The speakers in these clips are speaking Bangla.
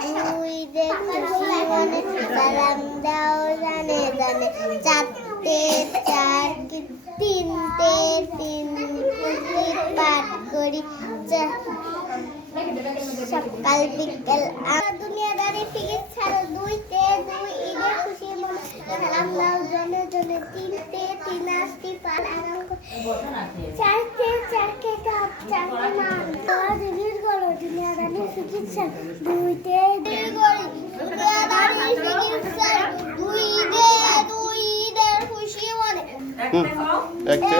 দুই দে খুশি মনে সালাম দাও জানে জানে চারটে চার তিনটে তিন পাঠ করি সকাল বিকেল দুনিয়াদারি ফিকির ছাড়ো দুইতে দুই ঈদে খুশি মনে সালাম দাও জানে জানে তিনটে তিন আসতি পাঠ আরাম চারটে চারটে কাপ চারটে মান দিদির করো দুনিয়াদারি ফিকির ছাড়ো দুইতে দুই গড়ি দুনিয়াদারি ফিকির ছাড়ো দুই ঈদে খুশি মনে একটা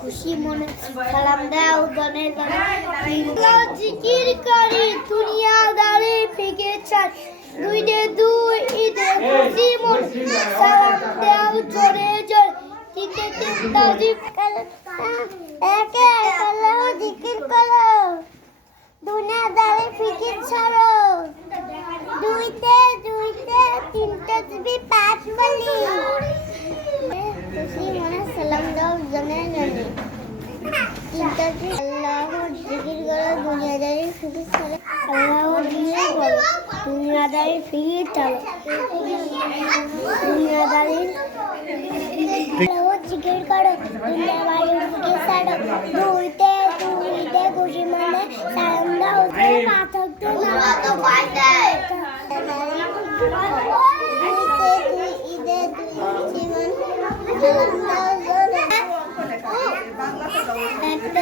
খুশি মনে সালাম দাও জানে জানে জিকির করি দুনিয়াদারি ফিকে চাই দুইতে দুই ঈদে খুশি মনে সালাম দাও জোরে জোরে তিনটে তিনটা একে করো জিকির করো দুনিয়াদারি ফিকে ছাড়ো দুইতে তিনটে তুমি পাঁচ বলি খুশি মনে সালাম দাও জানে জানে তিনটা আল্লাহর জিকির করো দুনিয়াদারি ফিকির ছাড়ো আল্লাহর জিকির করো দুনিয়াদারি ফিকির ছাড়ো দুনিয়াদারি আল্লাহর জিকির করো দুনিয়াদারি ফিকির ছাড়ো দুইতে খুশি মনে সালাম দাও পাথর না তো পাঠায় ঈদে জীবন